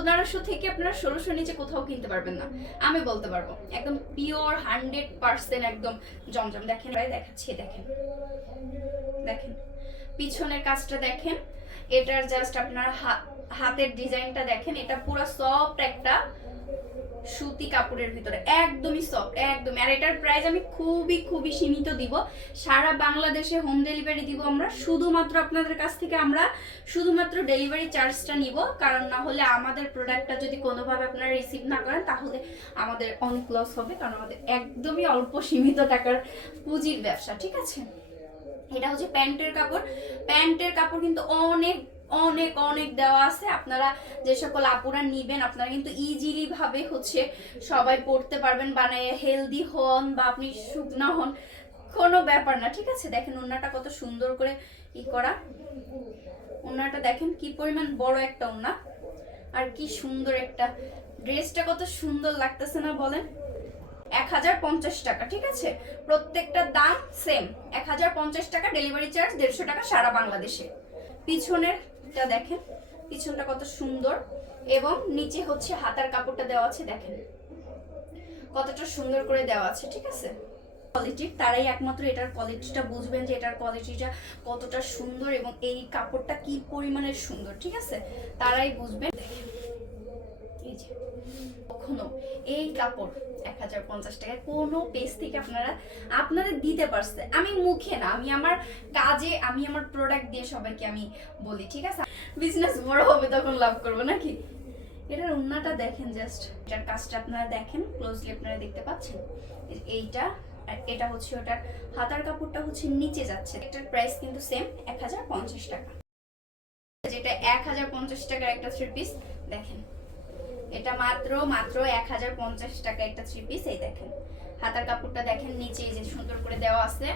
পনেরোশো থেকে আপনারা ষোলোশো নিচে কোথাও কিনতে পারবেন না। আমি বলতে পারব, একদম পিওর হান্ড্রেড পার্সেন্ট একদম জমজম। দেখেন ভাই, দেখাচ্ছি, দেখেন। দেখেন, পিছনের কাজটা দেখেন, এটার জাস্ট আপনার হাতের ডিজাইনটা দেখেন, এটা পুরো সফট একটা সুতি কাপড়ের ভিতরে। একদমই সফট একদম। আর এটার প্রাইস আমি খুবই খুবই সীমিত দিব। সারা বাংলাদেশে হোম ডেলিভারি দিব আমরা। শুধুমাত্র আপনাদের কাছ থেকে আমরা শুধুমাত্র ডেলিভারি চার্জটা নিব। কারণ না হলে আমাদের প্রোডাক্টটা যদি কোনোভাবে আপনারা রিসিভ না করেন, তাহলে আমাদের অনেক লস হবে। কারণ আমাদের একদমই অল্প সীমিত টাকার পুঁজির ব্যবসা, ঠিক আছে? এটা হচ্ছে প্যান্টের কাপড়। প্যান্টের কাপড় কিন্তু অনেক অনেক অনেক দেওয়া আছে। আপনারা যে সকল আপুরা নিবেন, আপনারা কিন্তু ইজিলি ভাবে হচ্ছে সবাই পড়তে পারবেন মানে হেলদি হন বা আপনি শুকনা হন, কোনো ব্যাপার না, ঠিক আছে? দেখেন ওনাটা কত সুন্দর করে ই করা। ওনাটা দেখেন কি পরিমাণ বড় একটা ওনা আর কি সুন্দর একটা ড্রেসটা কত সুন্দর লাগতেছে না বলেন? এক হাজার পঞ্চাশ টাকা, ঠিক আছে? প্রত্যেকটা দাম সেম এক হাজার পঞ্চাশ টাকা ডেলিভারি চার্জ দেড়শো টাকা সারা বাংলাদেশে। পিছনেরটা দেখেন, পিছনটা কত সুন্দর। এবং নিচে হচ্ছে হাতার কাপড়টা দেওয়া আছে, দেখেন। কতটা সুন্দর করে দেওয়া আছে, ঠিক আছে? কোয়ালিটির তারাই একমাত্র এটার কোয়ালিটিটা বুঝবেন যে এটার কোয়ালিটিটা কতটা সুন্দর এবং এই কাপড়টা কি পরিমাণের সুন্দর, ঠিক আছে? তারাই বুঝবেন দেখেন এই যে কখনো এই কাপড়, এক হাজার পঞ্চাশ টাকায় কোনো পেজ থেকে আপনারা আপনাদের দিতে পারছে। আমি মুখে না, আমি আমার কাজে, আমি আমার প্রোডাক্ট দিয়ে সবাইকে আমি বলি, ঠিক আছে? বিজনেস বড় হবে তখন লাভ করব নাকি? এটার উন্নাটা দেখেন জাস্ট এটার কাজটা আপনারা দেখেন ক্লোজলি আপনারা দেখতে পাচ্ছেন? এইটা, আর এটা হচ্ছে ওটার হাতার কাপড়টা হচ্ছে নিচে যাচ্ছে। এটার প্রাইস কিন্তু সেম এক হাজার পঞ্চাশ টাকা। যেটা এক হাজার পঞ্চাশ টাকার একটা থ্রি পিস দেখেন। এটা মাত্র মাত্র এক হাজার পঞ্চাশ টাকা একটা থ্রি পিস এই দেখেন। হাতার কাপড়টা দেখেন, নিচে যে সুন্দর করে দেওয়া আছে।